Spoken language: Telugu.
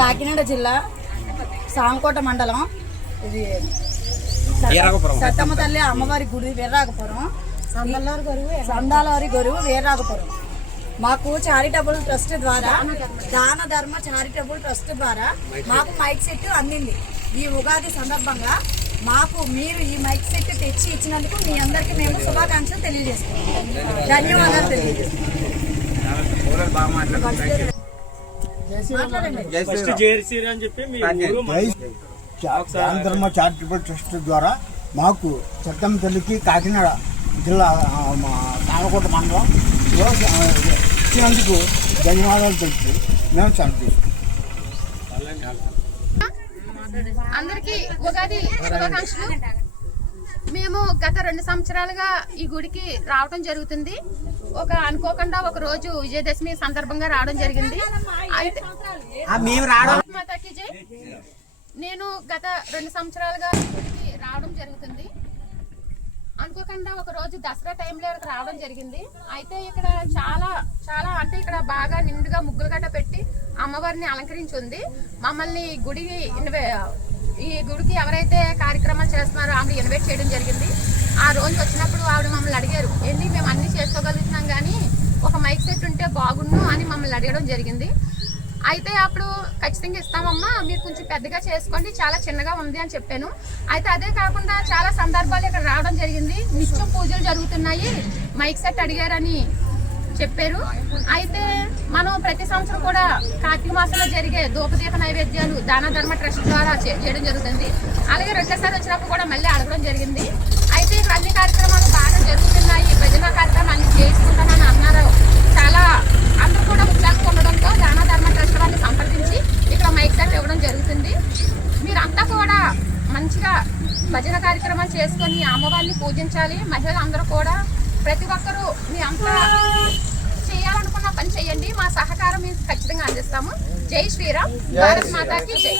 కాకినాడ జిల్లా సాంకోట మండలం ఇది సత్తమ్మ తల్లి అమ్మవారి గుడి వీర్రాఘపురం, సందాలవారి గురువు వీర్రాఘపురం. మాకు చారిటబుల్ ట్రస్ట్ ద్వారా, దాన ధర్మ చారిటబుల్ ట్రస్ట్ ద్వారా మాకు మైక్ సెట్ అందింది. ఈ ఉగాది సందర్భంగా మాకు మీరు ఈ మైక్ సెట్ తెచ్చి ఇచ్చినందుకు మీ అందరికీ మేము శుభాకాంక్షలు తెలియజేస్తున్నాం. ధన్యవాదాలు తెలియజేస్తున్నాం. ధర్మ చారిటబుల్ ట్రస్ట్ ద్వారా మాకు సత్తమ్మ తల్లికి కాకినాడ జిల్లా సామకోట మండలం ఇచ్చినందుకు ధన్యవాదాలు తెలిసి మేము సెలవు. అందరికీ ఉగాది శుభాకాంక్షలు. మేము గత 2 సంవత్సరాలుగా ఈ గుడికి రావడం జరుగుతుంది. అనుకోకుండా ఒక రోజు విజయదశమి సందర్భంగా రావడం జరిగింది. నేను గత 2 సంవత్సరాలుగా ఈ గుడికి రావడం జరుగుతుంది. అనుకోకుండా ఒక రోజు దసరా టైంలో ఇక్కడికి రావడం జరిగింది. అయితే ఇక్కడ చాలా అంటే ఇక్కడ బాగా నిండుగా ముగ్గులు గట్ట పెట్టి అమ్మవారిని అలంకరించి ఉంది. మమ్మల్ని ఈ గుడికి ఎవరైతే కార్యక్రమాలు చేస్తున్నారో ఆవిడ ఇన్వైట్ చేయడం జరిగింది. ఆ రోజు వచ్చినప్పుడు ఆవిడ మమ్మల్ని అడిగారు, ఏంటి మేము అన్ని చేసుకోగలుగుతున్నాం కానీ ఒక మైక్ సెట్ ఉంటే బాగుండు అని మమ్మల్ని అడగడం జరిగింది. అయితే అప్పుడు ఖచ్చితంగా ఇస్తామమ్మా, మీరు కొంచెం పెద్దగా చేసుకోండి, చాలా చిన్నగా ఉంది అని చెప్పాను. అయితే అదే కాకుండా చాలా సందర్భాలు ఇక్కడ రావడం జరిగింది. నిత్యం పూజలు జరుగుతున్నాయి, మైక్ సెట్ అడిగారని చెప్పారు. అయితే మనం ప్రతి సంవత్సరం కూడా కార్తీక మాసంలో జరిగే ధూపదీప నైవేద్యాలు దాన ధర్మ ట్రస్ట్ ద్వారా చేయడం జరుగుతుంది. అలాగే రెండోసారి వచ్చినప్పుడు కూడా మళ్ళీ అడగడం జరిగింది. అయితే ఇక్కడ అన్ని కార్యక్రమాలు బాగా జరుగుతున్నాయి, భజన కార్యక్రమాలు అన్ని చేసుకుంటానని అన్నారు. చాలా అందరూ కూడా ఉత్సాహంగా ఉండడంతో దాన ధర్మ ట్రస్ట్ వారిని సంప్రదించి ఇక్కడ మైక్ సెట్ ఇవ్వడం జరుగుతుంది. మీరంతా కూడా మంచిగా భజన కార్యక్రమాలు చేసుకొని అమ్మవారిని పూజించాలి. మహిళలు అందరూ కూడా ప్రతి ఒక్కరూ మీ అంతా చేయాలనుకున్న పని చేయండి, మా సహకారం మేము ఖచ్చితంగా అందిస్తాము. జై శ్రీరామ్, భారత్ మాతాకి జై.